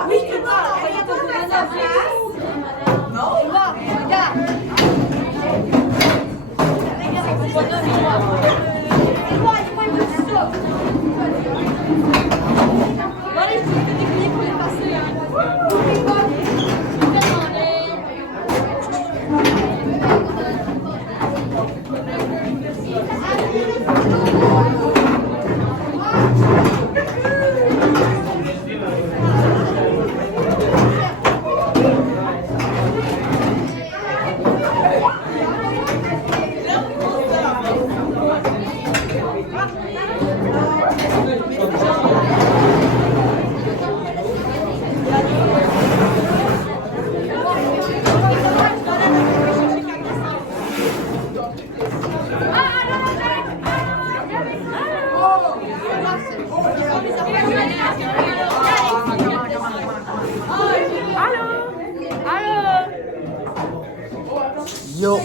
Oui, je te parle. Non, regarde. Yo.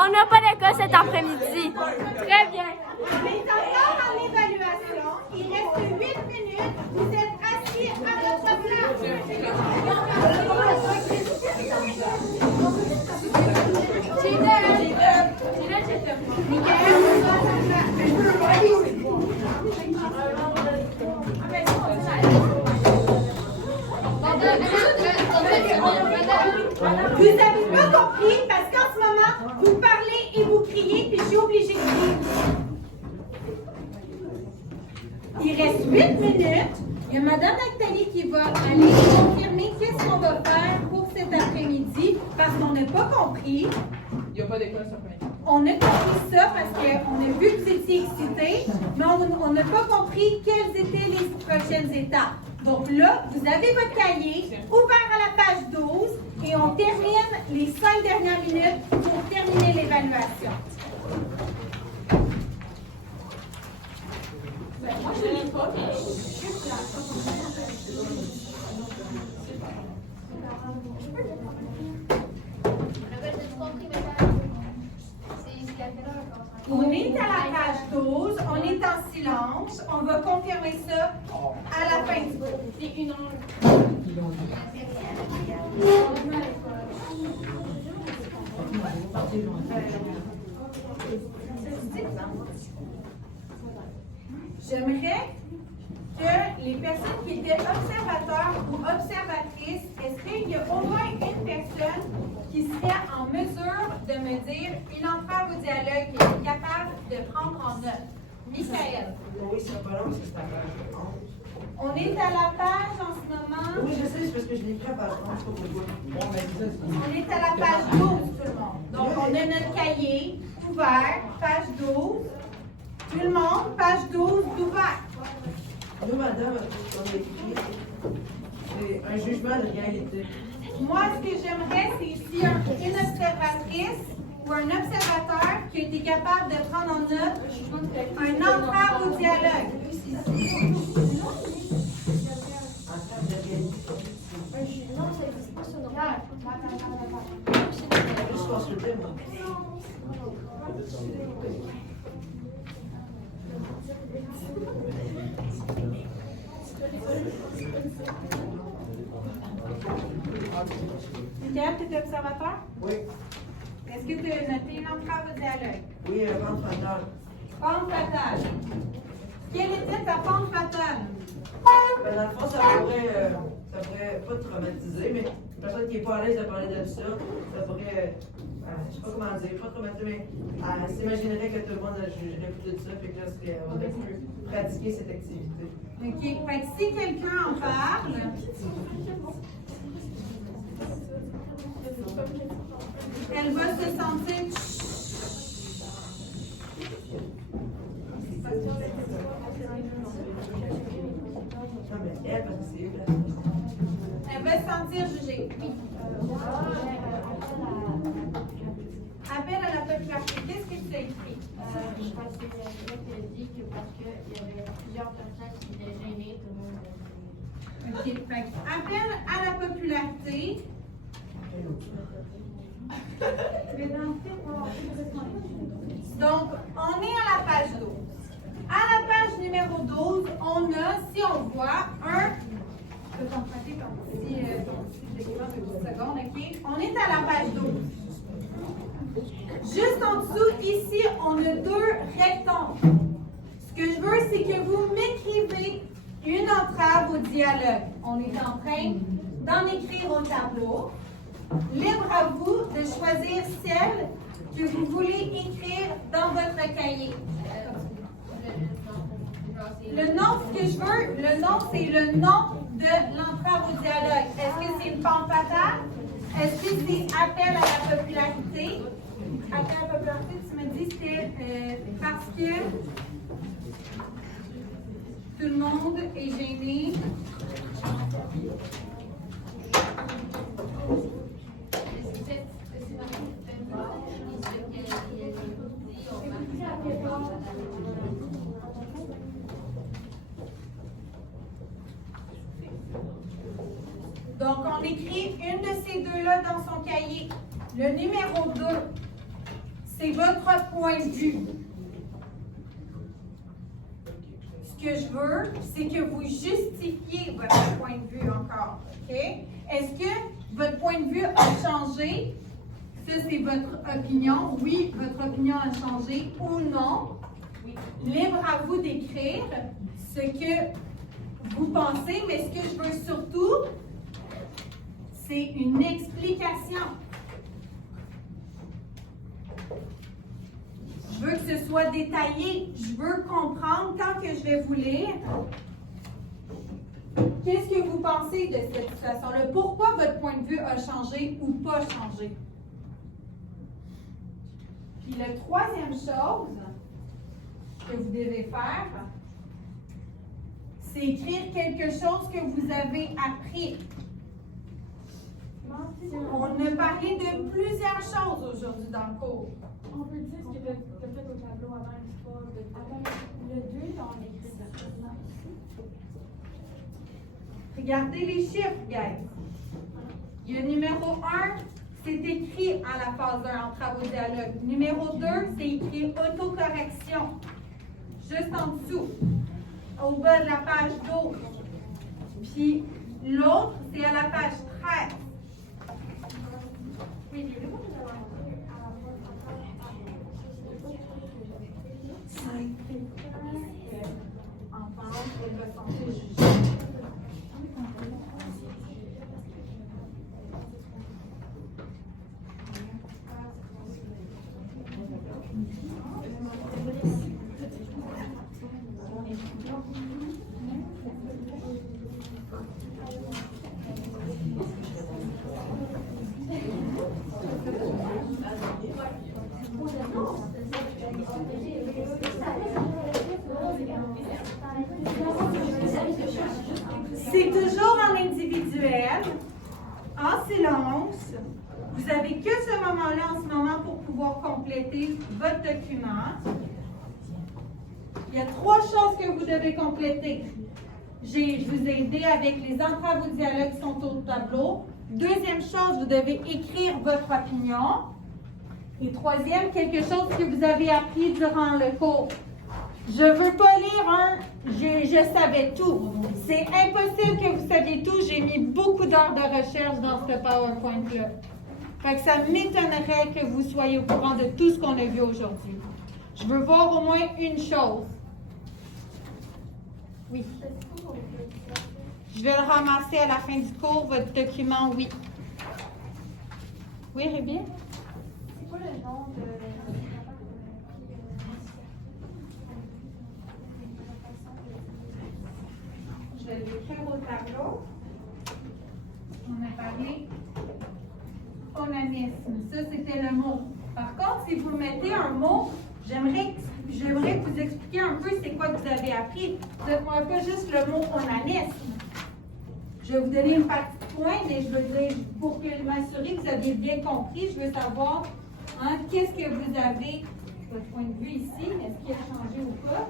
On n'a pas d'école cet après-midi. Très bien. On est encore en évaluation. Il reste 8 minutes. Vous êtes assis à votre Vous n'avez pas compris parce qu'en ce moment, vous parlez et vous criez, puis je suis obligée de crier. Il reste 8 minutes. Il y a Mme Nathalie qui va aller confirmer qu'est-ce qu'on va faire pour cet après-midi parce qu'on n'a pas compris. Il n'y a pas d'école cet après-midi. On a compris ça parce qu'on a vu que vous étiez excités, mais on n'a pas compris quelles étaient les prochaines étapes. Donc là, vous avez votre cahier ouvert à la page 12 et on termine les 5 dernières minutes pour terminer l'évaluation. Moi, je ne lis pas. On est à la page 12, on est en silence, on va confirmer ça à la fin du cours. C'est une heure. J'aimerais que les personnes qui étaient observateurs ou observatrices, est-ce qu'il y a au moins une personne qui serait en mesure de me dire une entrave au dialogue qui est capable de prendre en note? Michael. Oui, c'est pas long, c'est à page 11. On est à la page en ce moment. Oui, je sais, c'est parce que je l'ai pris à page 11, c'est pas pourquoi. On est à la page 12, tout le monde. Donc, on a notre cahier ouvert, page 12. Tout le monde, page 12, ouvert. Nous, madame, on a écrit, c'est un jugement de réalité. Moi, ce que j'aimerais, c'est ici une observatrice ou un observateur qui a été capable de prendre en note un entrave au dialogue. Non, ça n'existe pas sur Juste consulter, moi. Michael, tu es observateur? Oui. Est-ce que tu as noté une entrave au dialogue? Oui, vente fatale. Pente fatale. Quelle était ta pente fatale? Ben, dans le fond, ça pourrait pas traumatiser, mais une personne qui n'est pas à l'aise de parler de ça, ça pourrait, je sais pas comment dire, pas traumatiser, mais elle s'imaginerait que tout le monde jugerait plus de ça, fait que là, on aurait pu pratiquer cette activité. OK. Fait que si quelqu'un en parle, elle va se sentir. Non, mais elle, parce que c'est elle. Elle va se sentir jugée. Oui. Appel à la popularité. Qu'est-ce que tu as écrit? Je pense que j'ai dit que parce qu'il y avait plusieurs personnes qui étaient gênées, tout le monde OK. Fait que appel à la popularité. Donc, on est à la page 12. À la page numéro 12, on a, si on voit, un. Je peux t'emprunter ton petit sujet. seconde, OK? On est à la page 12. Juste en dessous, ici, on a 2 rectangles. Ce que je veux, c'est que vous m'écrivez une entrave au dialogue. On est en train d'en écrire au tableau. Libre à vous de choisir celle que vous voulez écrire dans votre cahier. Le nom, ce que je veux, le nom, c'est le nom de l'entrave au dialogue. Est-ce que c'est une fanfare? Est-ce que c'est appel à la popularité? Appel à la popularité, tu me dis, c'est parce que tout le monde est gêné. Donc, on écrit une de ces deux-là dans son cahier. Le numéro 2, c'est votre point de vue. Ce que je veux, c'est que vous justifiez votre point de vue encore. OK? Est-ce que votre point de vue a changé? Ça, c'est votre opinion. Oui, votre opinion a changé ou non. Libre à vous d'écrire ce que vous pensez, mais ce que je veux surtout, c'est une explication. Je veux que ce soit détaillé. Je veux comprendre quand que je vais vous lire. Qu'est-ce que vous pensez de cette situation-là? Pourquoi votre point de vue a changé ou pas changé? Puis la troisième chose que vous devez faire, c'est écrire quelque chose que vous avez appris. On a parlé de plusieurs choses aujourd'hui dans le cours. On peut dire ce que tu as fait au tableau avant l'histoire de le 2, on écrit ça. Regardez les chiffres, guys. Il y a numéro 1, c'est écrit à la phase 1 en travaux de dialogue. Numéro 2, c'est écrit autocorrection. Juste en dessous, au bas de la page 12. Puis l'autre, c'est à la page 13. C'est toujours en individuel, en silence. Vous n'avez que ce moment-là en ce moment pour pouvoir compléter votre document. Il y a 3 choses que vous devez compléter. Je vous ai aidé avec les entraves au dialogue qui sont au tableau. Deuxième chose, vous devez écrire votre opinion. Et troisième, quelque chose que vous avez appris durant le cours. Je ne veux pas lire je savais tout. C'est impossible que vous saviez tout. J'ai mis beaucoup d'heures de recherche dans ce PowerPoint-là. Fait que ça m'étonnerait que vous soyez au courant de tout ce qu'on a vu aujourd'hui. Je veux voir au moins une chose. Oui. Je vais le ramasser à la fin du cours, votre document, oui. Oui, Rébi? C'est quoi le nom de... Je vais l'écrire au tableau. On a parlé onanisme. Ça, c'était le mot. Par contre, si vous mettez un mot, j'aimerais vous expliquer un peu c'est quoi que vous avez appris. Dites-moi pas juste le mot onanisme. Je vais vous donner une partie de point, mais je veux dire, pour que m'assurer que vous aviez bien compris, je veux savoir qu'est-ce que vous avez, votre point de vue ici, est-ce qu'il a changé ou pas?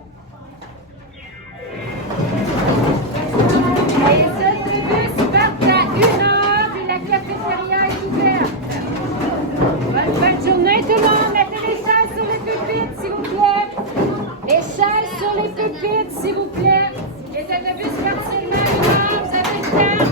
Les autobus partent à 1h, puis la cafétéria est ouverte. Bonne journée tout le monde. Mettez les chaises sur les pupitres, s'il vous plaît. Les chaises sur les pupitres, s'il vous plaît. Les autobus partent seulement à 1h, vous avez le temps.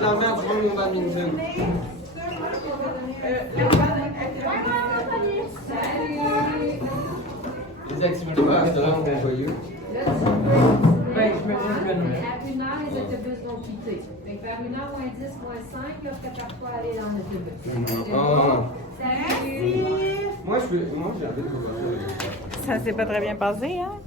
de la merde, je veux mon badminton. Les activités, c'est vraiment joyeux. Là, tu peux Ben, je me dis, à 1h, les autobus vont quitter. Fait que vers 1h moins 10, moins 5, là, prépare-toi à aller dans l'autobus. Oh. Salut! Moi, j'ai envie de vous voir. Ça s'est pas très bien passé, hein?